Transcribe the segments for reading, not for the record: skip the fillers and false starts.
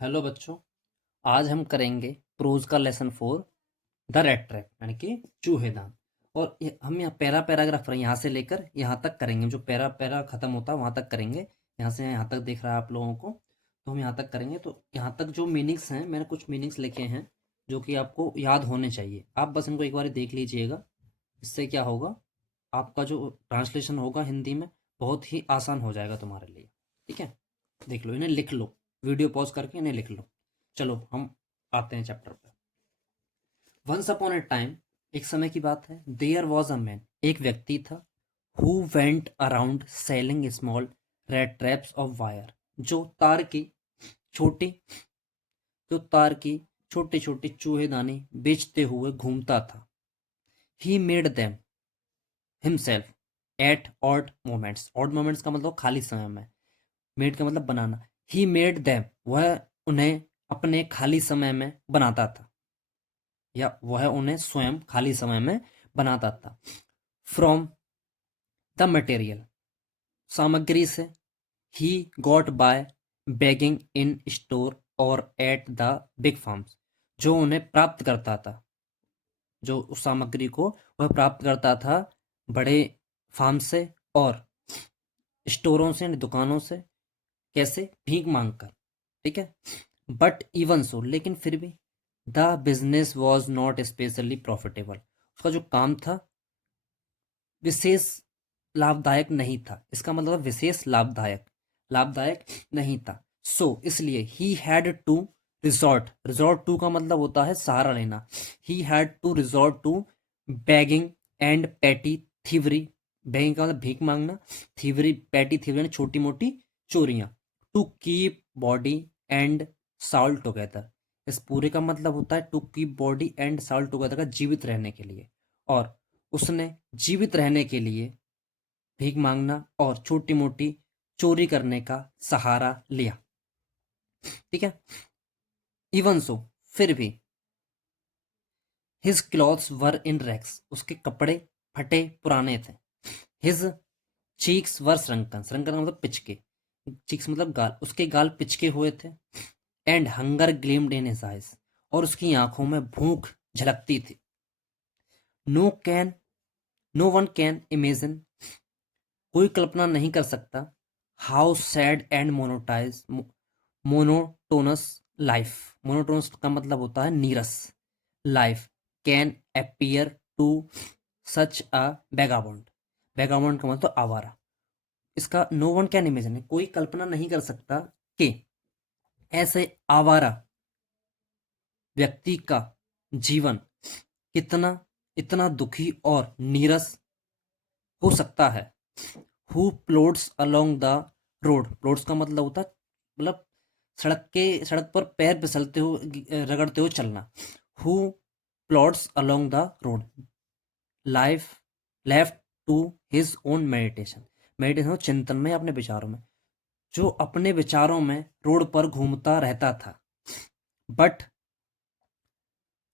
Hello बच्चों। आज हम करेंगे प्रोज का लेसन 4 द रेड ट्रैप यानी कि चूहेदान। और हम यहाँ पैराग्राफ यहाँ से लेकर यहाँ तक करेंगे। जो पैरा खत्म होता है वहाँ तक करेंगे। यहाँ से यहाँ तक दिख रहा है आप लोगों को, तो हम यहाँ तक करेंगे। तो यहाँ तक जो मीनिंग्स हैं, मैंने कुछ मीनिंग्स लिखे हैं जो कि आपको याद होने चाहिए। आप बस इनको एक बार देख लीजिएगा। इससे क्या होगा, आपका जो ट्रांसलेशन होगा हिंदी में बहुत ही आसान हो जाएगा तुम्हारे लिए। ठीक है, देख लो, इन्हें लिख लो, वीडियो पॉज करके इन्हें लिख लो। चलो हम आते हैं चैप्टर पे। वंस अपॉन ए टाइम, एक समय की बात है। देयर वॉज अ मैन, एक व्यक्ति था। Who went around selling small red traps of wire, जो तार की छोटी जो तार की छोटे छोटे चूहेदानी बेचते हुए घूमता था। He made them himself at odd moments. Odd moments का मतलब खाली समय में, मेड का मतलब बनाना। ही मेड देम, वह उन्हें अपने खाली समय में बनाता था, या वह उन्हें स्वयं खाली समय में बनाता था। फ्रॉम द मटेरियल, सामग्री से। He got by begging in store और एट द बिग फार्म्स, जो उन्हें प्राप्त करता था, जो उस सामग्री को वह प्राप्त करता था बड़े फार्म से और स्टोरों से, दुकानों से। कैसे? भीख मांग कर। ठीक है। बट इवन सो, लेकिन फिर भी, the business was not specially profitable, उसका जो काम था विशेष लाभदायक नहीं था। इसका मतलब विशेष लाभदायक लाभदायक नहीं था। सो इसलिए he had to resort, resort to का मतलब होता है सहारा लेना। He had to resort to begging and petty thievery. Begging का मतलब भीख मांगना, थीवरी पैटी थीवरी छोटी मोटी चोरियां। To keep body and soul together, इस पूरे का मतलब होता है to keep body and soul together, का जीवित रहने के लिए। और उसने जीवित रहने के लिए भीख मांगना और छोटी मोटी चोरी करने का सहारा लिया। ठीक है। इवन सो, फिर भी, हिज क्लॉथ्स वर इन रैक्स, उसके कपड़े फटे पुराने थे। हिज चीक्स वर श्रंकन, श्रंकन का मतलब पिचके, चीक्स मतलब गाल, उसके गाल पिचके हुए थे। And hunger gleamed in his eyes, और उसकी आंखों में भूख झलकती थी। No can no one can imagine, कोई कल्पना नहीं कर सकता। How sad and monotonous life, monotonous का मतलब होता है नीरस, life can appear to such a vagabond. Vagabond का मतलब आवारा। इसका नो वन कैन इमेजिन है, कोई कल्पना नहीं कर सकता कि ऐसे आवारा व्यक्ति का जीवन कितना इतना दुखी और नीरस हो सकता है। हु प्लोड्स अलोंग द रोड, प्लोड्स का मतलब होता है मतलब सड़क पर पैर फिसलते हुए रगड़ते हुए चलना। Who plods along the road, life left to his own meditation, meditation चिंतन में, अपने विचारों में, जो अपने विचारों में रोड पर घूमता रहता था। बट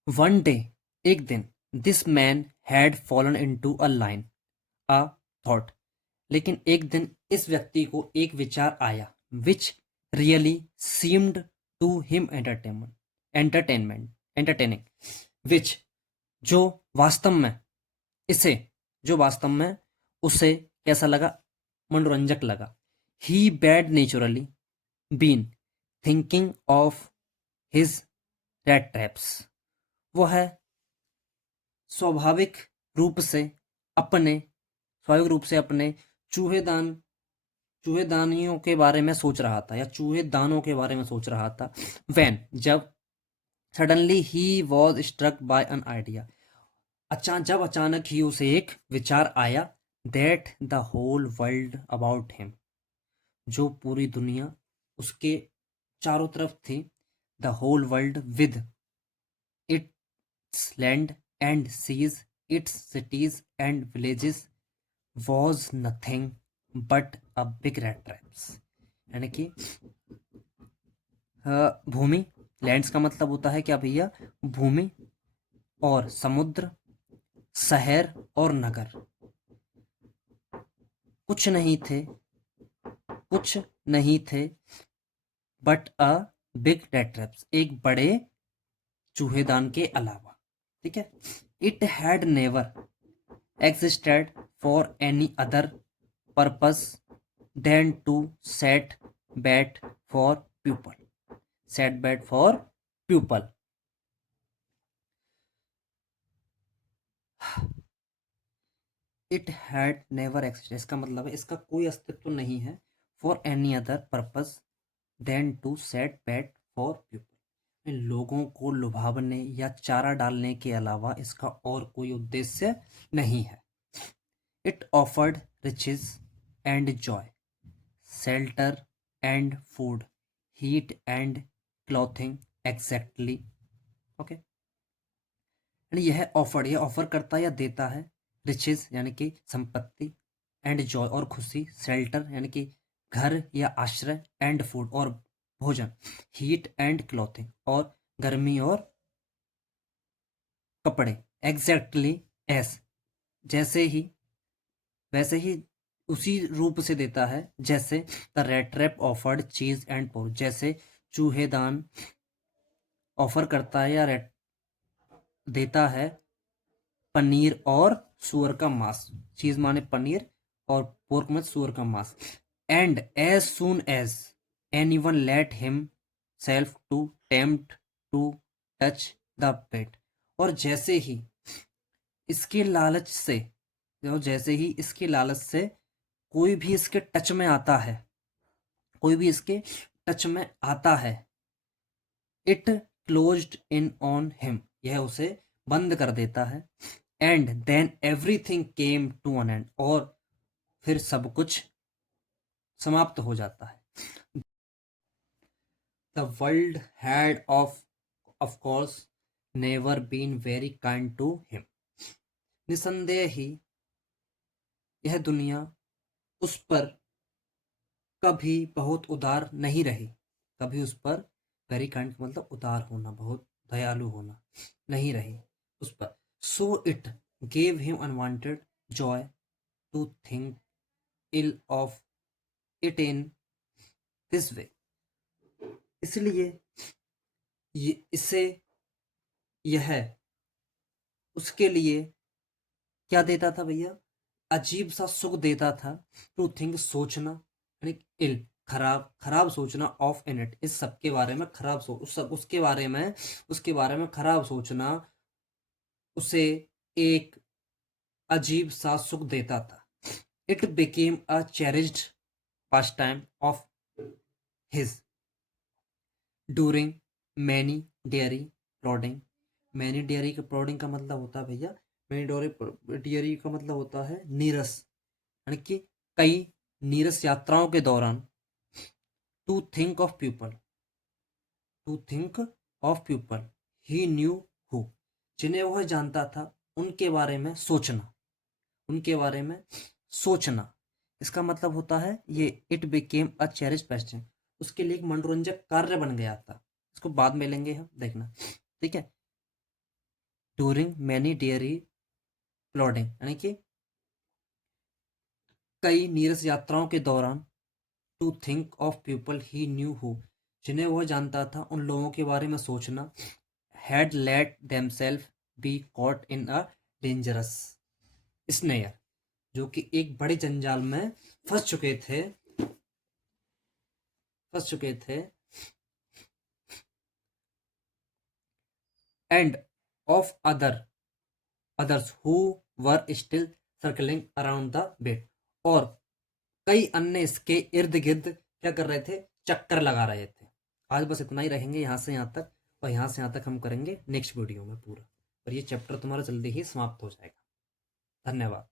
वन डे, एक दिन, this man had fallen into a line a thought, लेकिन एक दिन इस व्यक्ति को एक विचार आया। Which really seemed to him entertaining, which जो वास्तव में इसे जो वास्तव में उसे कैसा लगा, मनोरंजक लगा। He had naturally been thinking of his red traps, वह स्वाभाविक रूप से अपने स्वाभाविक रूप से अपने चूहेदानियों के बारे में सोच रहा था, या चूहेदानों के बारे में सोच रहा था। वैन, जब, suddenly he was struck by an idea, जब अचानक ही उसे एक विचार आया। That the whole world about him, जो पूरी दुनिया उसके चारों तरफ थी। The whole world with its land and seas, its cities and villages, was nothing but a big rat traps, यानी कि भूमि, लैंड्स का मतलब होता है क्या भैया, भूमि, और समुद्र, शहर और नगर, कुछ नहीं थे but a big rat traps, एक बड़े चूहेदान के अलावा, ठीक है। It had never existed for any other purpose than to set bait for pupil, set bait for pupil. It had never existed, इसका मतलब है इसका कोई अस्तित्व नहीं है, for any other purpose than to set bait for people, लोगों को लुभावने या चारा डालने के अलावा इसका और कोई उद्देश्य नहीं है। It offered riches and joy, shelter and food, heat and clothing, exactly, okay. यह ऑफर करता है या देता है, रिचेस यानी कि संपत्ति, एंड जॉय और खुशी, शेल्टर यानी कि घर या आश्रय, एंड फूड और भोजन, हीट एंड क्लॉथिंग और गर्मी और कपड़े, एग्जैक्टली एस, जैसे ही वैसे ही उसी रूप से देता है जैसे द रेट ट्रैप ऑफर्ड चीज एंड पोर्क, जैसे चूहेदान ऑफर करता है या देता है पनीर और सुअर का मांस, चीज माने पनीर और पोर्क में सुअर का मांस, and as soon as anyone let him self to tempt to touch the pet, और जैसे ही इसके लालच से, जैसे ही इसके लालच से कोई भी इसके टच में आता है, कोई भी इसके टच में आता है, it closed in on him, यह उसे बंद कर देता है, and then everything came to an end, और फिर सब कुछ समाप्त हो जाता है। The world had of course never been very kind to him, निसंदेह ही यह दुनिया उस पर कभी बहुत उदार नहीं रही, कभी उस पर वेरी काइंड मतलब उदार होना, बहुत दयालु होना नहीं रही उस पर। So it gave him unwanted joy to think ill of it in this way, इसलिए इसे यह उसके लिए क्या देता था भैया, अजीब सा सुख देता था, टू थिंक सोचना, यानी इल खराब, खराब सोचना, ऑफ इन इट इस सब के बारे में, खराब सोच उस सब उसके बारे में खराब सोचना उसे एक अजीब सा सुख देता था। It became a cherished pastime of his during many dreary plodding, many dreary के प्लॉडिंग का मतलब होता है भैया, मैनी डेयरी का मतलब होता है नीरस, यानी कि कई नीरस यात्राओं के दौरान, to think of people, to think of people he knew who, जिन्हें वह जानता था, उनके बारे में सोचना, उनके बारे में सोचना, इसका मतलब होता है ये it became a cherish passion, उसके लिए एक मनोरंजक कार्य बन गया था। इसको बाद में लेंगे हम, देखना, ठीक है। ड्यूरिंग मैनी डेयरी प्लॉडिंग, यानी कि कई नीरस यात्राओं के दौरान, to think of people he knew who, जिन्हें वह जानता था, उन लोगों के बारे में सोचना, had let themselves be caught in a dangerous snare, जो कि एक बड़े जंजाल में फंस चुके थे, and of others who were still circling around the bait, और कई अन्य इसके इर्द गिर्द क्या कर रहे थे, चक्कर लगा रहे थे। आज बस इतना ही रहेंगे, यहाँ से यहाँ तक, और यहाँ से यहाँ तक हम करेंगे नेक्स्ट वीडियो में पूरा, और ये चैप्टर तुम्हारा जल्दी ही समाप्त हो जाएगा। धन्यवाद।